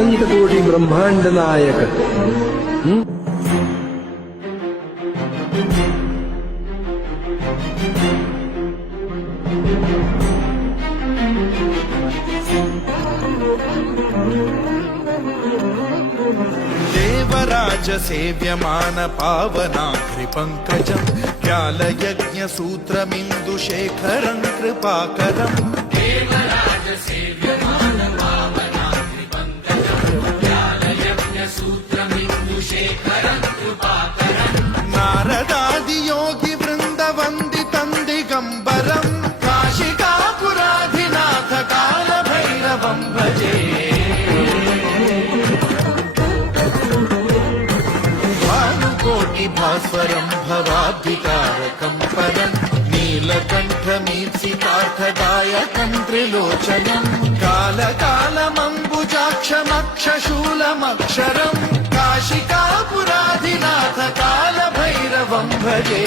अनंतकोटि ब्रह्मांड नायक। देवराज सेव्यमान पावनाघ्रि पंकजं व्यालयज्ञ सूत्रमिन्दुशेखरं कृपाकरम् देवराज सेव्यमान पावनाघ्रि पंकजं व्यालयज्ञ सूत्रमिन्दुशेखरं कृपाकरम् नारदादि योगि वृन्द वन्दितं दिगम्बरं काशिकापुराधिनाथ कालभैरवं भजे। भास्वरं भवाब्धिकारकं परं नीलकण्ठमीप्सितार्थदायकं त्रिलोचनं कालकालमम्बुजाक्षमक्षशूलमक्षरं काशिकापुराधिनाथ कालभैरवं भजे।